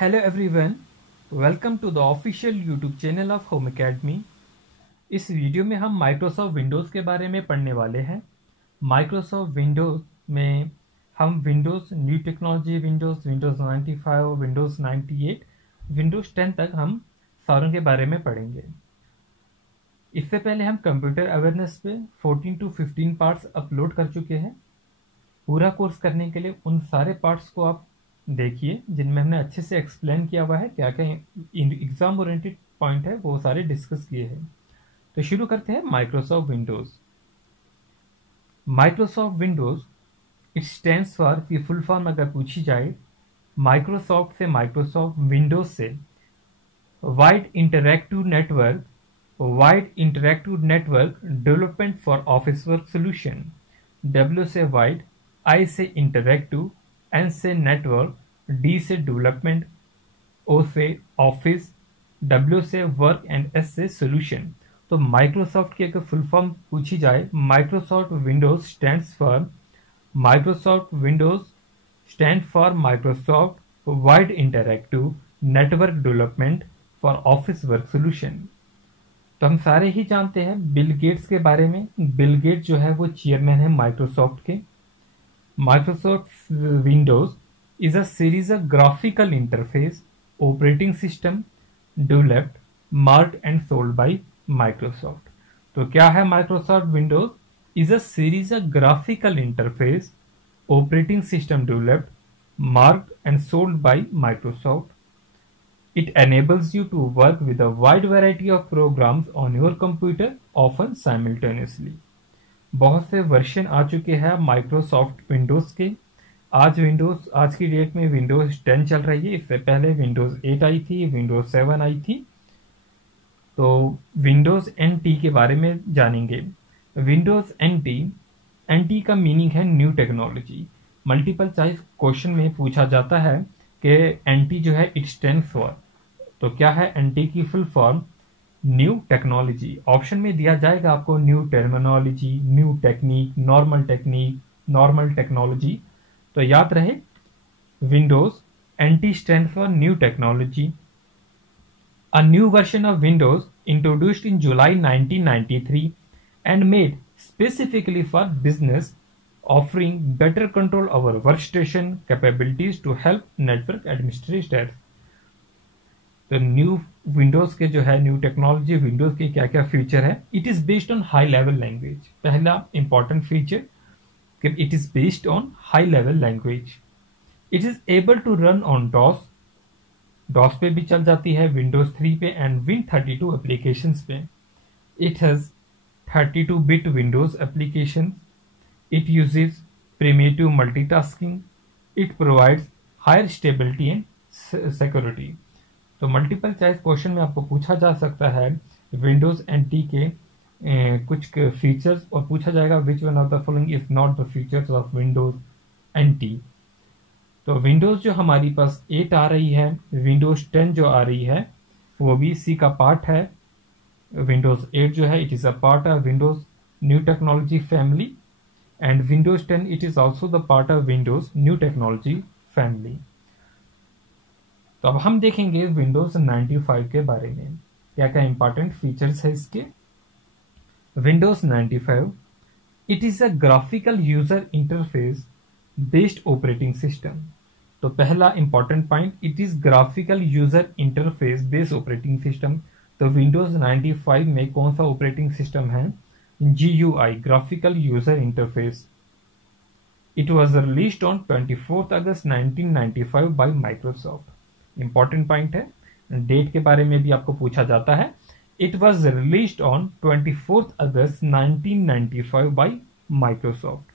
Hello everyone, welcome to the official YouTube channel of Home Academy। इस video में हम Microsoft Windows के बारे में पढ़ने वाले हैं। माइक्रोसॉफ्ट विंडोज़ में हम Windows new technology, Windows 95, Windows 98, Windows 10 तक हम सारों के बारे में पढ़ेंगे। इससे पहले हम कंप्यूटर अवेयरनेस पे 14 to 15 पार्ट्स अपलोड कर चुके हैं। पूरा कोर्स करने के लिए उन सारे पार्ट्स को आप देखिए जिनमें हमने अच्छे से एक्सप्लेन किया हुआ है, क्या क्या एग्जाम ओरिएंटेड पॉइंट है वो सारे डिस्कस किए हैं। तो शुरू करते हैं Microsoft Windows. Microsoft Windows it stands for की फुल फॉर्म अगर पूछी जाए, माइक्रोसॉफ्ट से माइक्रोसॉफ्ट विंडोज से wide interactive network development for office work solution. W से वाइड, आई से इंटरैक्टिव, एन से नेटवर्क, डी से डेवलपमेंट, ओ से ऑफिस, डब्ल्यू से वर्क एंड एस से सोल्यूशन। तो माइक्रोसॉफ्ट की अगर फुल फॉर्म पूछी जाए, Microsoft Windows stand for Microsoft wide interactive network development for office work solution. तो हम सारे ही जानते हैं बिल गेट्स के बारे में। बिल गेट्स जो है वो चेयरमैन है माइक्रोसॉफ्ट के। Microsoft Windows is a series of graphical interface operating system developed, marked and sold by Microsoft। तो क्या है Microsoft Windows? Is a series of graphical interface operating system developed, marked and sold by Microsoft। It enables you to work with a wide variety of programs on your computer, often simultaneously। बहुत से version आ चुके हैं Microsoft Windows के। आज की date में Windows 10 चल रही है। इससे पहले विंडोज़ 8 आई थी, विंडोज़ 7 आई थी। तो विंडोज़ NT के बारे में जानेंगे। विंडोज़ NT का मीनिंग है new technology. Multiple choice question में पूछा जाता है कि NT जो है इट स्टैंड्स फॉर, तो क्या है NT की full form? New technology. Option में दिया जाएगा आपको new terminology, new technique, normal technology. तो याद रहे Windows NT stand for new technology. A new version of Windows introduced in July 1993 and made specifically for business, offering better control over workstation capabilities to help network administrators. तो new Windows के जो है new technology Windows के क्या क्या feature है? It is based on high level language. पहला important feature कि it is based on high level language. It is able to run on DOS पे भी चल जाती है, विंडोज 3 पे एंड Win32 एप्लीकेशन पे। It has 32 bit Windows application. It uses primitive multitasking. It provides higher stability and security. तो multiple choice question में आपको पूछा जा सकता है विंडोज NT के कुछ फीचर्स, और पूछा जाएगा which one of the following is not the features of Windows NT। तो विंडोज जो हमारी पास 8 आ रही है, विंडोज 10 जो आ रही है वो भी इसी का पार्ट है। विंडोज 8 जो है it is a part of Windows new technology family and Windows 10 it is also the part of Windows new technology family. तो अब हम देखेंगे विंडोज 95 के बारे में, क्या क्या इंपॉर्टेंट फीचर्स है इसके। Windows 95 it is a graphical user interface based operating system. तो पहला important point, it is graphical user interface based operating system. तो विंडोज 95 में कौन सा ऑपरेटिंग सिस्टम है? GUI, graphical user interface. It was released on 24 August 1995 bye Microsoft. Important point है, date के बारे में भी आपको पूछा जाता है। It was released on 24 August 1995 bye Microsoft.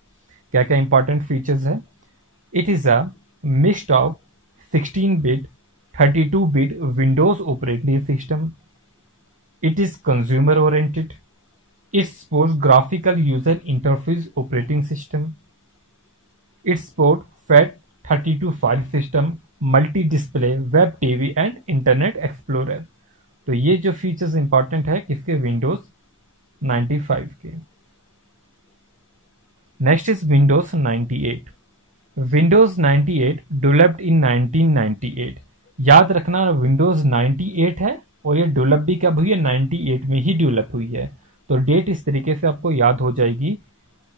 क्या क्या इंपॉर्टेंट फीचर्स है? It is a mixed of 16 bit 32 bit Windows operating system. It is consumer oriented. It supports graphical user interface operating system. It support FAT32 file system, multi display, web TV and internet explorer. तो ये जो features important है किसके? Windows 95 के। Next is Windows 98। Windows 98 developed in 1998 याद रखना Windows 98 है और ये डेवलप भी कब हुई है, 98 में ही डेवलप हुई है। तो डेट इस तरीके से आपको याद हो जाएगी।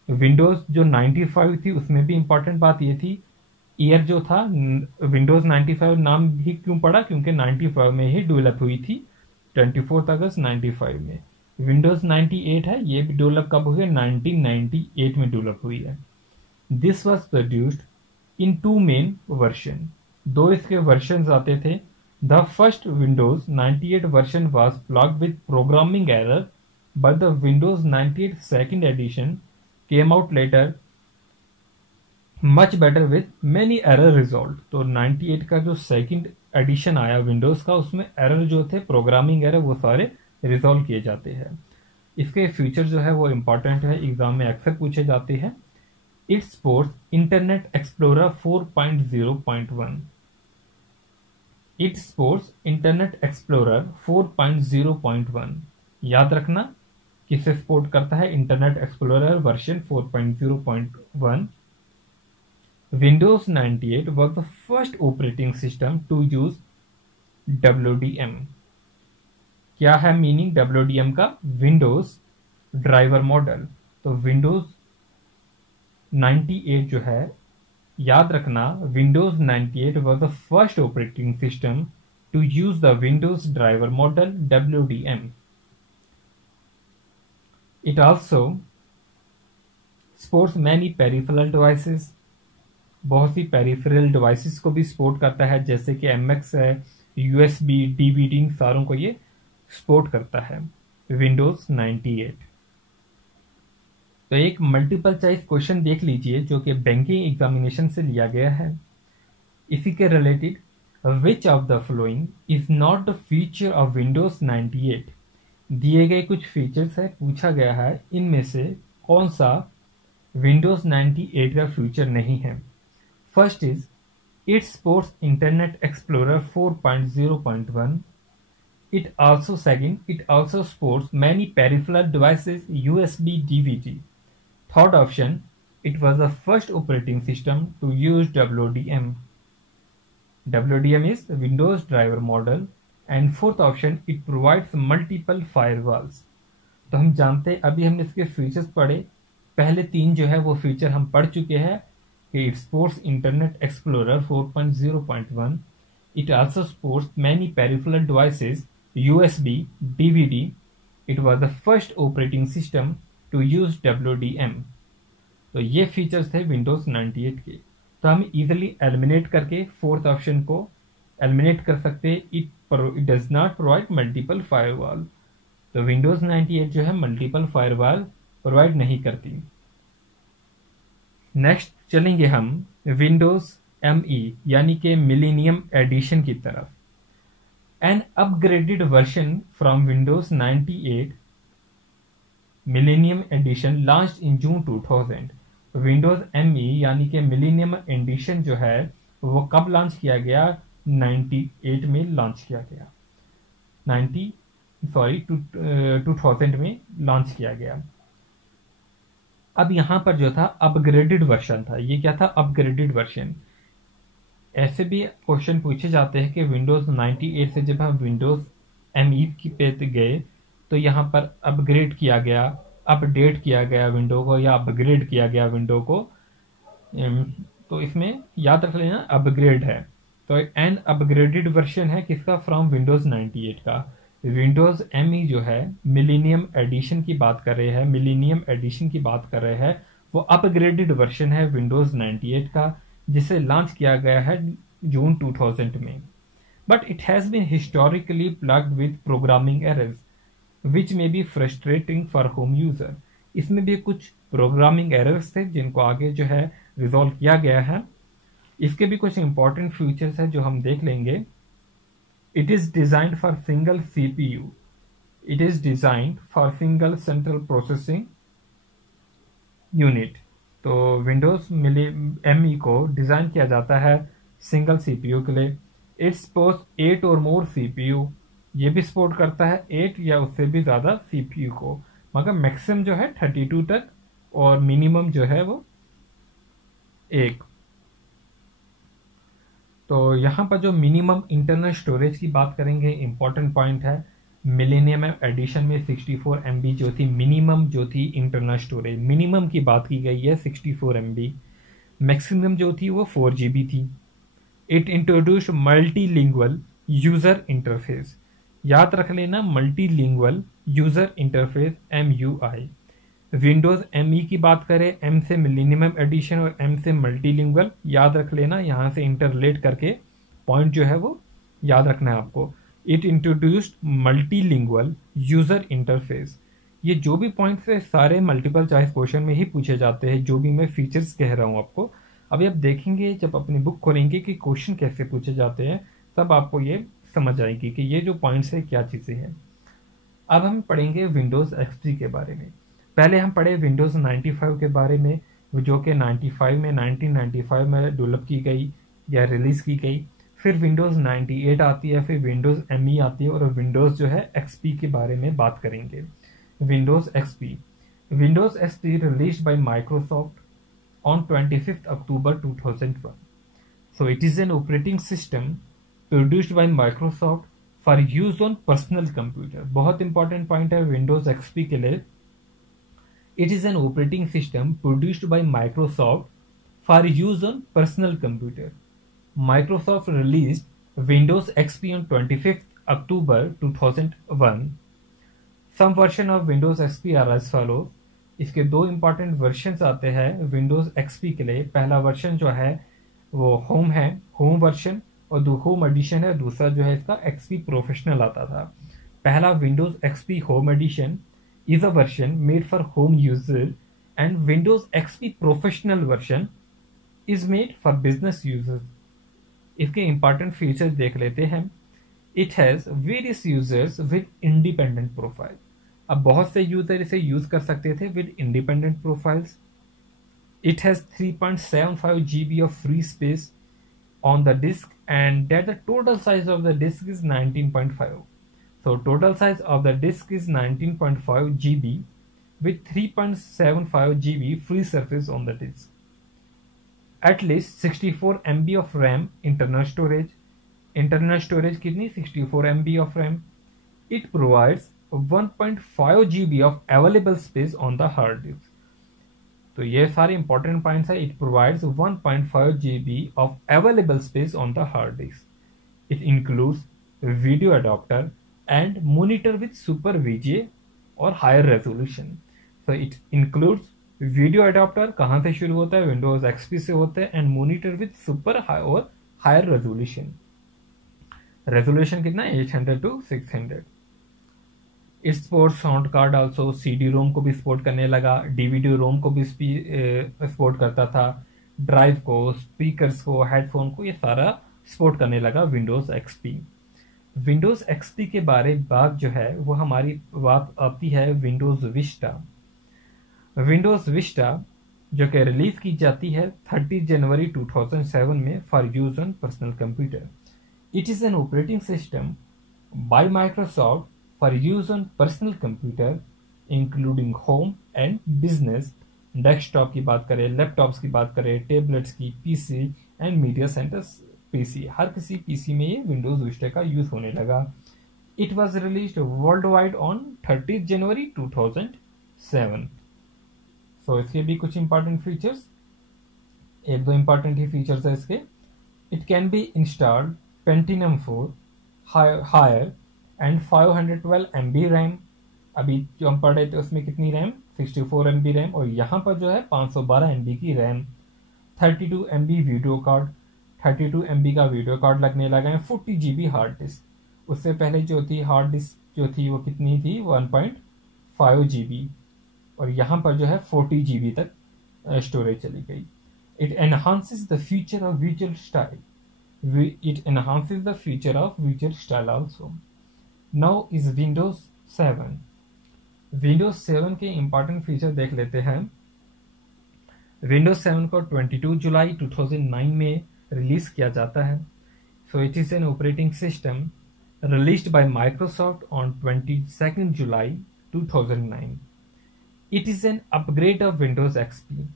विंडोज जो 95 थी उसमें भी इंपॉर्टेंट बात ये थी, ईयर जो था विंडोज 95 नाम भी क्यों पड़ा, क्योंकि 95 में ही डेवलप हुई थी, 24 अगस्त 95 में। विंडोज 98 है, ये भी डेवलप कब हुई है, 1998 में डेवलप हुई है। This was produced in 2 main version, 2 इसके वर्जन आते थे। The first Windows 98 version was plagued with programming error, but the Windows 98 second edition came out later much better with many error resolve. तो 98 का जो second edition आया Windows का, उसमें error जो थे प्रोग्रामिंग एरर वो सारे रिजॉल्व किए जाते हैं। इसके फीचर जो है वो इंपॉर्टेंट है, एग्जाम में अक्सर पूछे जाते हैं। It supports internet explorer 4.0.1। It supports internet explorer 4.0.1। याद रखना किसे सपोर्ट करता है, internet explorer version 4.0.1। Windows 98 was the first operating system to use WDM। क्या है मीनिंग WDM का, विंडोज ड्राइवर मॉडल। तो विंडोज 98 जो है, याद रखना Windows 98 was the first operating system to use the Windows driver model WDM। It also supports many peripheral devices, बहुत सी peripheral devices को भी सपोर्ट करता है, जैसे कि MX है, USB, DVD, सारों को ये सपोर्ट करता है विंडोज 98। तो एक मल्टीपल चॉइस क्वेश्चन देख लीजिए जो कि बैंकिंग एग्जामिनेशन से लिया गया है। इसी के related, which of the following is not the feature of Windows 98। दिए गए कुछ फीचर्स है, पूछा गया है इनमें से कौन सा विंडोज 98 का फीचर नहीं है। First is, it supports Internet Explorer 4.0.1. It also supports many peripheral devices, USB, DVD. Third option, it was the first operating system to use WDM. WDM is the Windows driver model. And fourth option, it provides multiple firewalls. तो हम जानते हैं, अभी हमने इसके features पढ़े, पहले 3 जो है वो फीचर हम पढ़ चुके हैं। It supports Internet Explorer 4.0.1. It also supports many peripheral devices, USB, DVD. It was the first operating system to use WDM. तो ये फीचर्स थे Windows 98 के। तो हम इजीली एलिमिनेट करके फोर्थ ऑप्शन को एलिमिनेट कर सकते हैं, it does not provide multiple firewall. तो Windows 98 जो है मल्टीपल फायरवॉल प्रोवाइड नहीं करती। नेक्स्ट चलेंगे हम विंडोज ME यानी कि मिलेनियम एडिशन की तरफ। An upgraded version from Windows 98 millennium edition launched in June 2000। Windows ME यानी कि मिलेनियम एडिशन जो है वो कब लॉन्च किया गया, 98 में लॉन्च किया गया, 2000 में लॉन्च किया गया। अब यहां पर जो था अपग्रेडेड वर्जन था, ये क्या था, अपग्रेडेड वर्जन। ऐसे भी क्वेश्चन पूछे जाते हैं कि विंडोज 98 से जब हम विंडोज ME की पे गए तो यहां पर अपग्रेड किया गया, अपडेट किया गया विंडो को, या अपग्रेड किया गया विंडो को। तो इसमें याद रख लेना अपग्रेड है। तो एन अपग्रेडेड वर्जन है किसका, फ्रॉम विंडोज 98 का। विंडोज ME जो है मिलेनियम एडिशन की बात कर रहे हैं, मिलेनियम एडिशन की बात कर रहे हैं, वो अपग्रेडेड वर्जन है विंडोज 98 का, जिसे लॉन्च किया गया है जून 2000 में। But it has been historically plagued with programming errors which may be frustrating for home user. इसमें भी कुछ प्रोग्रामिंग एरर्स थे जिनको आगे जो है रिजॉल्व किया गया है। इसके भी कुछ इंपॉर्टेंट फीचर्स है जो हम देख लेंगे। It is designed for single CPU. It is designed for single central processing unit. तो Windows ME को डिजाइन किया जाता है सिंगल CPU के लिए। It supports 8 और more CPU. ये भी सपोर्ट करता है 8 या उससे भी ज्यादा CPU को, मगर मैक्सिमम जो है 32 तक और मिनिमम जो है वो 1। तो यहाँ पर जो मिनिमम इंटरनल स्टोरेज की बात करेंगे, इंपॉर्टेंट पॉइंट है, मिलेनियम एडिशन में 64 MB जो थी मिनिमम, जो थी इंटरनल स्टोरेज, मिनिमम की बात की गई है 64 MB। मैक्सिमम जो थी वो 4 GB थी। It introduced multilingual user interface, याद रख लेना, multilingual user interface MUI। Windows ME की बात करें, M से मिलेनियम एडिशन और M से मल्टीलिंगुअल, याद रख लेना, यहाँ से इंटरलेट करके पॉइंट जो है वो याद रखना है आपको। It introduced multilingual user interface. ये जो भी पॉइंट्स है सारे मल्टीपल चॉइस क्वेश्चन में ही पूछे जाते हैं, जो भी मैं फीचर्स कह रहा हूँ आपको। अभी आप देखेंगे जब अपनी बुक खोलेंगे कि क्वेश्चन कैसे पूछे जाते हैं, तब आपको ये समझ आएगी कि ये जो पॉइंट्स है क्या चीज़ें हैं। अब हम पढ़ेंगे विंडोज़ XP के बारे में। पहले हम पढ़े विंडोज़ 95 के बारे में, जो कि 1995 में डेवलप की गई या रिलीज़ की गई। फिर विंडोज़ 98 आती है, फिर विंडोज़ ME आती है, और विंडोज़ जो है XP के बारे में बात करेंगे। Windows XP released by Microsoft on 25th October 2001. So it is an operating system produced by Microsoft for use on personal computer. बहुत इंपॉर्टेंट पॉइंट है Windows XP के लिए। It is an operating system produced by Microsoft for use on personal computer. Microsoft released Windows XP on 25th October 2001. Some version of Windows XP are as follows. इसके दो important versions आते हैं Windows XP के लिए। पहला version जो है वो होम है, होम वर्जन, और होम एडिशन है। दूसरा जो है इसका XP प्रोफेशनल आता था। पहला Windows XP home edition is a version made for home user, and Windows XP professional version is made for business users. इसके इंपॉर्टेंट फीचर्स देख लेते हैं। It has various users with independent profile. अब बहुत से यूजर इसे use कर सकते थे with independent profiles. It has 3.75 GB of free space on the disk, and that the total size of the disk is 19.5। so total size of the disk is 19.5 GB with 3.75 GB free surface on the disk. At least 64 MB of RAM internal storage. Internal storage कितनी? 64 MB of RAM. It provides 1.5 GB of available space on the hard disk. तो ये सारे important points है। It provides 1.5 GB of available space on the hard disk. It includes video adapter and monitor with super VGA और higher resolution. So it includes video adapter, कहाँ से शुरू होता है? विंडोज XP से होता है, एंड मॉनिटर विद सुपर और हायर रेजोल्यूशन। रेजोल्यूशन कितना? 800 to 600। It support sound card also, CD-ROM को भी सपोर्ट करने लगा, DVD-ROM को भी सपोर्ट करता था, ड्राइव को, स्पीकर्स को, हेडफोन को, ये सारा सपोर्ट करने लगा विंडोज XP। विंडोज XP के बारे बात जो है वो हमारी बात आती है विंडोज विस्टा। विंडोज विस्टा जो कि रिलीज की जाती है 30 जनवरी 2007 में for use on personal computer. It is an operating system by Microsoft for use on personal computer including home and business। Desktop की बात करें, लैपटॉप्स की बात करें, टेबलेट्स की, PC and media centres PC, हर किसी PC में ये विंडोज विस्टा का यूज होने लगा। It was released world wide on 30 जनवरी 2007। सो इसके भी कुछ इंपॉर्टेंट फीचर्स, एक दो इंपॉर्टेंट ही फीचर्स है इसके। It can be installed Pentium 4 higher and 512 MB RAM. अभी जो हम पढ़ रहे थे उसमें कितनी रैम? 64 MB रैम, और यहाँ पर जो है 512 MB की RAM. 32 MB video card, 32 MB का वीडियो कार्ड लगने लगा है। 40 GB हार्ड डिस्क। उससे पहले जो थी हार्ड डिस्क जो थी वो कितनी थी? 1.5 GB, और यहाँ पर जो है 40 GB तक स्टोरेज चली गई। It enhances the feature of visual style. It enhances the feature of visual style also. Now is Windows 7. Windows 7 के इंपॉर्टेंट फीचर देख लेते हैं। Windows 7 को 22 जुलाई 2009 में रिलीज किया जाता है। So it is an operating system released by Microsoft on 22nd July 2009. It is an upgrade of Windows XP.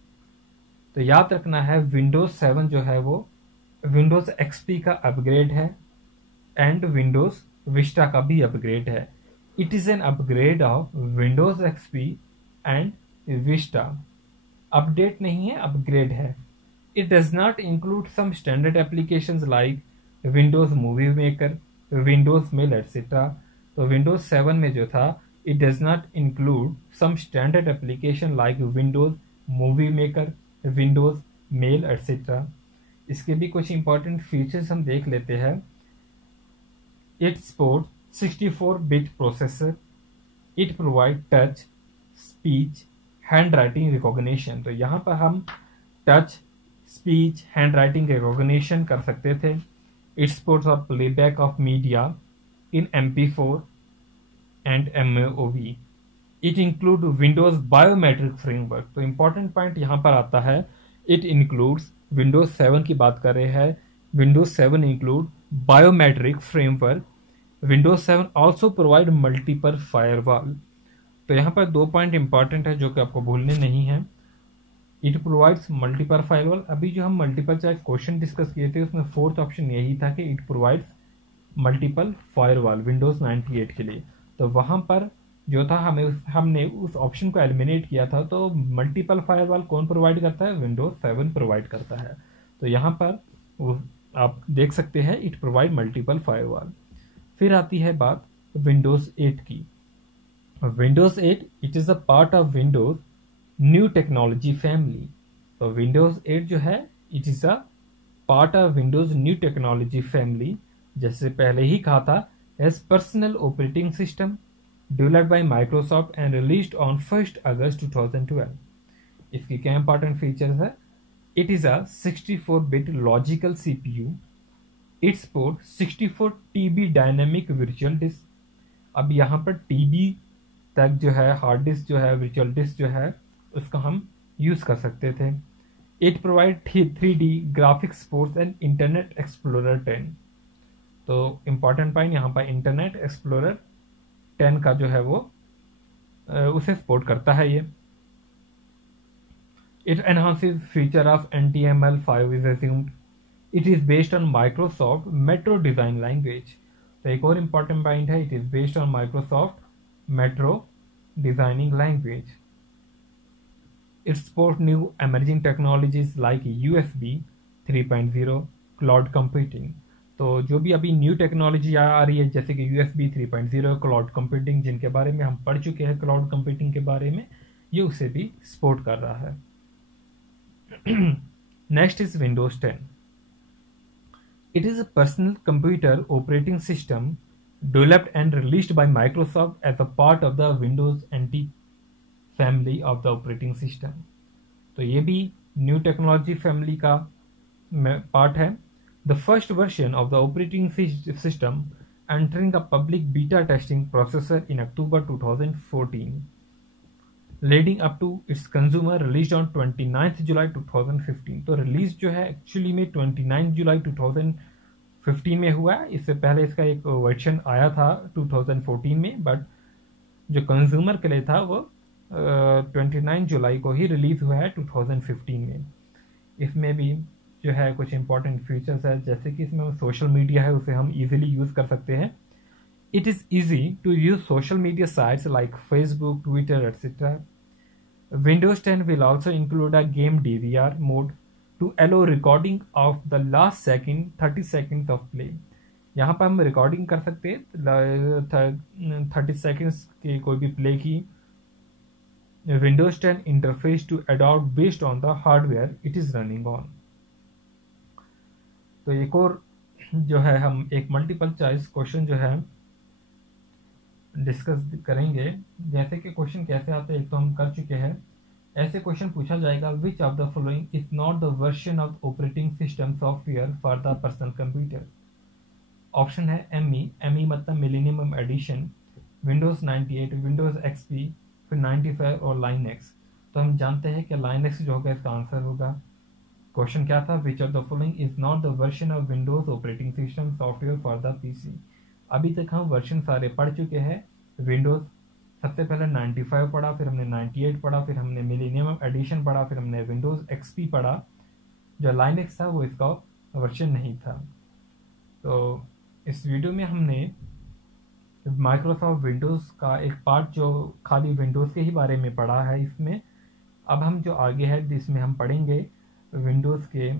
तो याद रखना है Windows 7 जो है वो विंडोज एक्सपी का अपग्रेड है एंड विंडोज विस्टा का भी अपग्रेड है। It is an upgrade of Windows XP and Vista. Update नहीं है, अपग्रेड है। It does not include some standard applications like Windows Movie Maker, Windows Mail etcetera. तो Windows 7 में जो था, it does not include some standard application like Windows Movie Maker, Windows Mail etcetera. इसके भी कुछ इंपॉर्टेंट फीचर्स हम देख लेते हैं। It support 64-bit processor. It provide touch, speech, hand writing recognition. तो यहाँ पर हम touch, speech, hand writing recognition कर सकते थे। It supports of playback of media in MP4 and MOV। It include Windows biometric framework. तो important point यहाँ पर आता है, इट इंक्लूड्स विंडोज 7 की बात कर रहे हैं। Windows 7 include biometric framework. Windows 7 also provide multiple firewall. तो यहाँ पर 2 पॉइंट इंपॉर्टेंट है जो कि आपको भूलने नहीं है। It provides multiple firewall. अभी जो हम मल्टीपल चॉइस क्वेश्चन डिस्कस किए थे उसमें 4th ऑप्शन यही था कि it provides multiple firewall Windows 98 के लिए। तो वहां पर जो था हमने उस ऑप्शन को एलिमिनेट किया था। तो मल्टीपल फायरवॉल कौन प्रोवाइड करता है? विंडोज 7 प्रोवाइड करता है। तो यहाँ पर आप देख सकते हैं इट प्रोवाइड मल्टीपल फायरवॉल। फिर आती है बात विंडोज 8 की। Windows 8 it is a part of Windows new technology family. तो विंडोज 8 जो है it is a part of Windows new technology family. जैसे पहले ही कहा था, as personal operating system developed by Microsoft and released on 1 August 2012। इसकी क्या इंपॉर्टेंट फीचर्स है? It is a 64-bit logical CPU। It support 64 TB dynamic virtual disk. अब यहाँ पर TB तक जो है हार्ड डिस्क जो है, वर्चुअल डिस्क जो है, उसका हम यूज कर सकते थे। It provide 3D graphics supports and internet explorer 10। तो इंपॉर्टेंट पॉइंट यहाँ पर इंटरनेट एक्सप्लोरर 10 का जो है वो उसे सपोर्ट करता है ये। It enhances feature of HTML5 is assumed। It is based on Microsoft metro design language. तो एक और इंपॉर्टेंट पॉइंट है, it is based on Microsoft metro designing language. It support new emerging technologies like USB 3.0, cloud computing. तो जो भी अभी new technology आ रही है जैसे कि USB 3.0, क्लाउड कंप्यूटिंग, जिनके बारे में हम पढ़ चुके हैं क्लाउड कंप्यूटिंग के बारे में, ये उसे भी सपोर्ट कर रहा है। Next is Windows 10। It is a personal computer operating system developed and released by Microsoft as a part of the Windows NT family of the operating system. तो ये भी न्यू टेक्नोलॉजी फैमिली का part है। The first version of the operating system entering a public beta testing processor in October 2014, leading up to its consumer release on 29 July 2015। तो release जो है actually में 29 July 2015 में हुआ है। इससे पहले इसका एक वर्जन आया था 2014 में, बट जो कंज्यूमर के लिए था वो 29 जुलाई को ही रिलीज हुआ है 2015 में। इसमें भी जो है कुछ इंपॉर्टेंट फीचर्स है, जैसे कि इसमें सोशल मीडिया है उसे हम इजीली यूज कर सकते हैं। It is easy to use social media sites like Facebook, Twitter etcetera. Windows 10 will also include a game DVR mode to allow recording of the last 30 seconds of play। यहाँ पर हम recording कर सकते हैं 30 seconds की कोई भी play की। Windows 10 interface to adopt based on the hardware it is running on। तो एक और जो है हम एक मल्टीपल चॉइस क्वेश्चन जो है डिस्कस करेंगे। जैसे कि क्वेश्चन कैसे आते हैं एक तो हम कर चुके हैं। ऐसे क्वेश्चन पूछा जाएगा, which of the following is not the version of operating system software for the personal computer. Option है ME मतलब millennium edition, Windows 98, Windows XP, फिर 95 और लाइनक्स। तो हम जानते हैं कि लाइनक्स जो होगा इसका आंसर होगा। क्वेश्चन क्या था? विच of the following is not the version of Windows operating system software for the PC। अभी तक हम वर्जन सारे पढ़ चुके हैं। विंडोज सबसे पहले 95 पढ़ा, फिर हमने 98 पढ़ा, फिर हमने मिलेनियम एडिशन पढ़ा, फिर हमने विंडोज XP पढ़ा। जो लाइनक्स था वो इसका वर्जन नहीं था। तो इस वीडियो में हमने माइक्रोसॉफ्ट विंडोज़ का एक पार्ट जो खाली विंडोज़ के ही बारे में पढ़ा है इसमें। अब हम जो आगे है इसमें हम पढ़ेंगे विंडोज़ के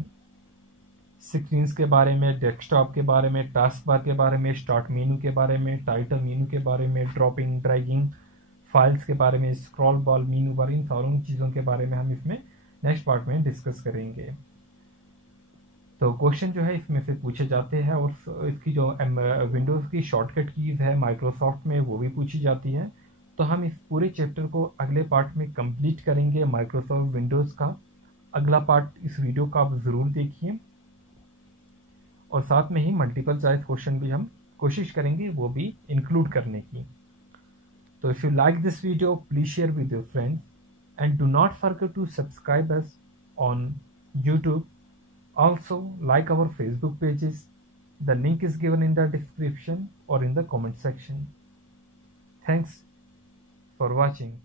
स्क्रीन्स के बारे में, डेस्कटॉप के बारे में, टास्क बार के बारे में, स्टार्ट मेनू के बारे में, टाइटल मेनू के बारे में, ड्रॉपिंग ड्रैगिंग फाइल्स के बारे में, स्क्रॉल बॉल मेनू बार, इन सारों चीज़ों के बारे में हम इसमें नेक्स्ट पार्ट में डिस्कस करेंगे। तो क्वेश्चन जो है इसमें से पूछे जाते हैं और इसकी जो विंडोज़ की शॉर्टकट कीज़ है माइक्रोसॉफ्ट में वो भी पूछी जाती है। तो हम इस पूरे चैप्टर को अगले पार्ट में कंप्लीट करेंगे। माइक्रोसॉफ्ट विंडोज़ का अगला पार्ट इस वीडियो का आप ज़रूर देखिए और साथ में ही मल्टीपल चॉइस क्वेश्चन भी हम कोशिश करेंगे वो भी इंक्लूड करने की। तो if you like this video please share with your friends and do not forget to subscribe us on YouTube. Also, like our Facebook pages. The link is given in the description or in the comment section. Thanks for watching.